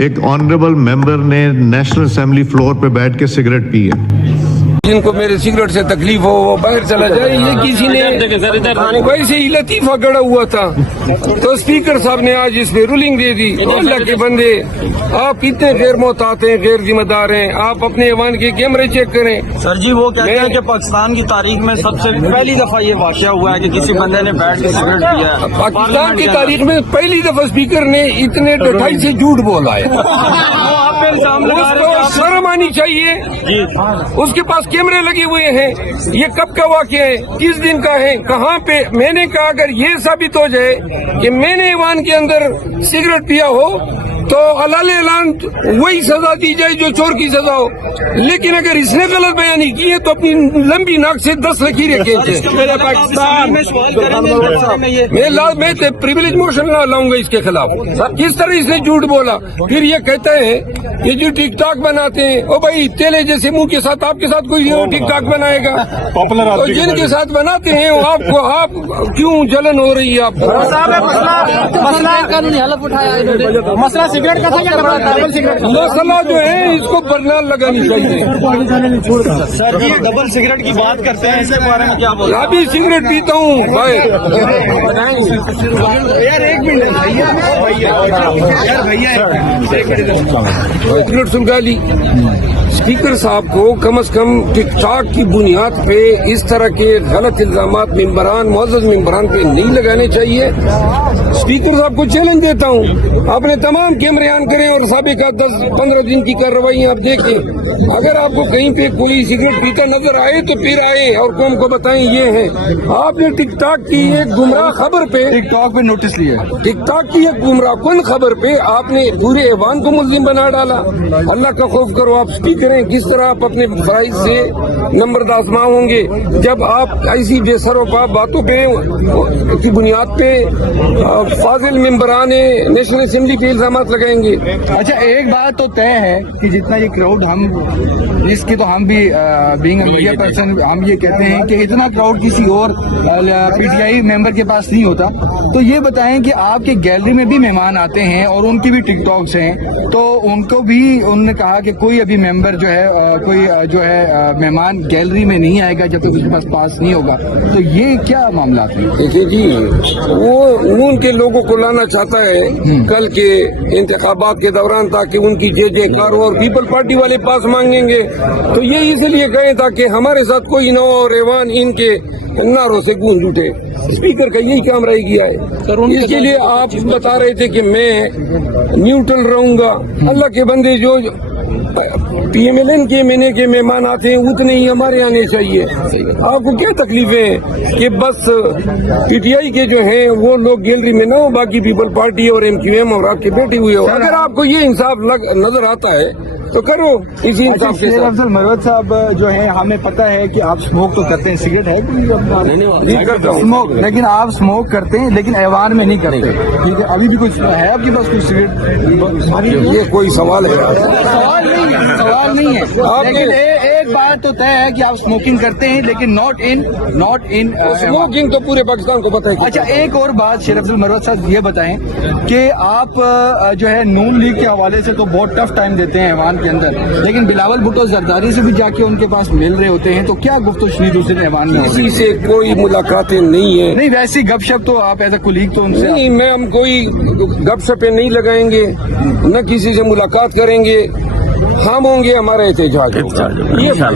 ایک آنریبل ممبر نے national assembly floor پہ بیٹھ کے سگریٹ پی ہے. جن کو میرے سگریٹ سے تکلیف ہو وہ باہر چلا جائے. یہ کسی نے ویسے ہی لطیفہ گڑا ہوا تھا تو اسپیکر صاحب نے آج اس پہ رولنگ دے دی. اللہ کے بندے آپ اتنے غیر محتاط ہیں, غیر ذمہ دار ہیں. آپ اپنے ایوان کے کیمرے چیک کریں. سر جی وہ کہتے ہیں کہ پاکستان کی تاریخ میں سب سے پہلی دفعہ یہ واقعہ ہوا ہے کہ کسی بندے نے بیٹھ کے سگریٹ پیا ہے. پاکستان کی تاریخ میں پہلی دفعہ اسپیکر نے اتنے ڈٹائی سے جھوٹ بولا ہے. شرم آنی چاہیے. اس کے پاس کیمرے لگے ہوئے ہیں. یہ کب کا واقعہ ہے, کس دن کا ہے, کہاں پہ؟ میں نے کہا اگر یہ ثابت ہو جائے کہ میں نے ایوان کے اندر سگریٹ پیا ہو تو علال اعلان وہی سزا دی جائے جو چور کی سزا ہو. لیکن اگر اس نے غلط بیانی کی ہے تو اپنی لمبی ناک سے 10 لکیریں کھینچے. میں پریویلیج موشن لاؤں گا اس کے خلاف. کس طرح اس نے جھوٹ بولا. پھر یہ کہتا ہے کہ جو ٹک ٹاک بناتے ہیں, او بھائی تیلے جیسے منہ کے ساتھ آپ کے ساتھ کوئی ٹک ٹاک بنائے گا؟ تو جن کے ساتھ بناتے ہیں آپ کو آپ کیوں جلن ہو رہی ہے؟ آپ کو مسئلہ جو ہے اس کو برنال لگانی چاہیے. سر جی ڈبل سگریٹ کی بات کرتے ہیں, اس کے بارے میں کیا بولیں؟ ابھی سگریٹ پیتا ہوں بھائی. سگریٹ سلگا لی. اسپیکر صاحب کو کم از کم ٹک ٹاک کی بنیاد پہ اس طرح کے غلط الزامات معزز ممبران پہ نہیں لگانے چاہیے. اسپیکر صاحب کو چیلنج دیتا ہوں, اپنے تمام کیمرے آن کریں اور سابقہ 10-15 دن کی کارروائی آپ دیکھیں. اگر آپ کو کہیں پہ کوئی سگریٹ پیتا نظر آئے تو پھر آئے اور قوم کو بتائیں یہ ہے. آپ نے ٹک ٹاک کی ایک گمراہ خبر پہ ٹک ٹاک پہ نوٹس لیا, ٹک ٹاک کی ایک گمراہ کن خبر پہ آپ نے پورے ایوان کو ملزم بنا ڈالا. اللہ کا خوف کرو. آپ اسپیکر ہیں, کس طرح آپ اپنے فرائض سے نمبرداز ہوں گے جب آپ ایسی بے سر و پا باتوں پہ کی بنیاد پہ فاضل ممبران نیشنل اسمبلی پہ الزامات لگائیں گے. اچھا ایک بات تو طے ہے کہ جتنا یہ کراؤڈ اس کی تو ہم بھی بینگ اے میڈیا پرسن ہم یہ کہتے ہیں کہ اتنا کراؤڈ کسی اور پی ٹی آئی ممبر کے پاس نہیں ہوتا. تو یہ بتائیں کہ آپ کے گیلری میں بھی مہمان آتے ہیں اور ان کی بھی ٹک ٹاکس ہیں, تو ان کو بھی انہوں نے کہا کہ کوئی ابھی ممبر جو ہے کوئی جو ہے مہمان گیلری میں نہیں آئے گا جب تک اس کے پاس پاس نہیں ہوگا. تو یہ کیا معاملات ہیں؟ دیکھیے جی, وہ نون کے لوگوں کو لانا چاہتا ہے کل کے انتخابات کے دوران تاکہ ان کی جے کاروں اور پیپل پارٹی والے پاس مانگیں گے. تو یہ اس لیے کہیں تاکہ ہمارے ساتھ کوئی نہ ہو اور ایوان ان کے نعروں سے گونج اٹھے. اسپیکر کا یہی کام رہ گیا ہے. اس کے لیے آپ بتا رہے تھے کہ میں نیوٹرل رہوں گا. اللہ کے بندے جو پی ایم ایل این کے مہینے کے مہمان آتے ہیں اتنے ہی ہمارے آنے چاہیے. آپ کو کیا تکلیف ہے کہ بس پی ٹی آئی کے جو ہیں وہ لوگ گیلری میں نہ ہو, باقی پیپل پارٹی اور ایم کیو ایم اور آپ کے بیٹھے ہوئے ہو. اگر آپ کو یہ انصاف نظر آتا ہے تو کرو اسی انصاف کے ساتھ. افضل مروت صاحب جو ہیں ہمیں پتہ ہے کہ آپ اسموک تو کرتے ہیں, سگریٹ ہے نہیں کرتا ہوں اسموک, لیکن آپ اسموک کرتے ہیں لیکن ایوان میں نہیں کرتے. ٹھیک ہے, ابھی بھی کچھ ہے آپ کے پاس کوئی سگریٹ؟ یہ کوئی سوال ہے؟ سوال نہیں ہے. لیکن ایک بات تو طے ہے کہ آپ اسموکنگ کرتے ہیں لیکن ناٹ ان اسموکنگ تو پورے پاکستان کو پتہ ہے. اچھا ایک اور بات شیر افضل مروت صاحب یہ بتائیں کہ آپ جو ہے نون لیگ کے حوالے سے تو بہت ٹف ٹائم دیتے ہیں ایوان کے اندر, لیکن بلاول بھٹو زرداری سے بھی جا کے ان کے پاس مل رہے ہوتے ہیں, تو کیا گفت و شنید دوسرے ایوان میں؟ کسی سے کوئی ملاقاتیں نہیں ہیں. نہیں ویسی گپ شپ تو آپ ایز اے کولیگ تو ان سے نہیں, میں ہم کوئی گپ شپیں نہیں لگائیں گے, نہ کسی سے ملاقات کریں گے. ہم ہوں گے, ہمارا احتجاج ہوگا.